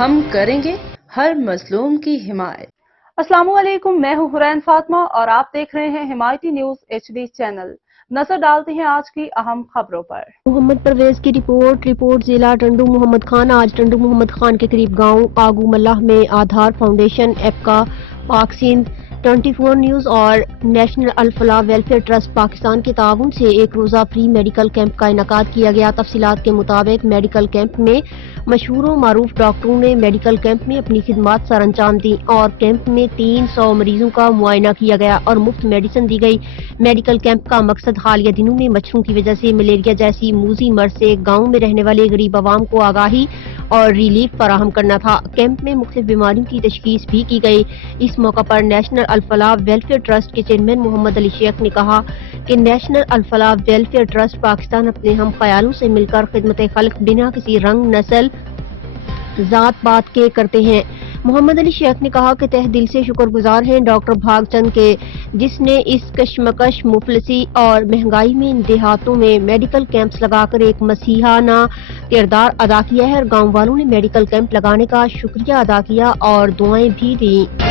ہم کریں گے ہر مظلوم کی حمایت۔ السلام علیکم، میں ہوں حرین فاطمہ اور آپ دیکھ رہے ہیں حمایتی نیوز HD چینل۔ نظر ڈالتے ہیں آج کی اہم خبروں پر۔ محمد پرویز کی رپورٹ ضلع ٹنڈو محمد خان۔ آج ٹنڈو محمد خان کے قریب گاؤں آگو ملہ میں آدھار فاؤنڈیشن، ایپکا، پاک سندھ 24 نیوز اور نیشنل الفلاح ویلفیئر ٹرسٹ پاکستان کے تعاون سے ایک روزہ فری میڈیکل کیمپ کا انعقاد کیا گیا۔ تفصیلات کے مطابق میڈیکل کیمپ میں مشہور و معروف ڈاکٹروں نے میڈیکل کیمپ میں اپنی خدمات سر انجام دی اور کیمپ میں 300 مریضوں کا معائنہ کیا گیا اور مفت میڈیسن دی گئی۔ میڈیکل کیمپ کا مقصد حالیہ دنوں میں مچھروں کی وجہ سے ملیریا جیسی موذی مرض سے گاؤں میں رہنے والے غریب عوام کو آگاہی اور ریلیف فراہم کرنا تھا۔ کیمپ میں مختلف بیماریوں کی تشخیص بھی کی گئی۔ اس موقع پر نیشنل الفلاح ویلفیئر ٹرسٹ کے چیئرمین محمد علی شیخ نے کہا کہ نیشنل الفلاح ویلفیئر ٹرسٹ پاکستان اپنے ہم خیالوں سے مل کر خدمت خلق بنا کسی رنگ، نسل، ذات پات کے کرتے ہیں۔ محمد علی شیخ نے کہا کہ تہ دل سے شکر گزار ہیں ڈاکٹر بھاگ چند کے، جس نے اس کشمکش، مفلسی اور مہنگائی میں دیہاتوں میں میڈیکل کیمپس لگا کر ایک مسیحانہ کردار ادا کیا ہے اور گاؤں والوں نے میڈیکل کیمپ لگانے کا شکریہ ادا کیا اور دعائیں بھی دیں۔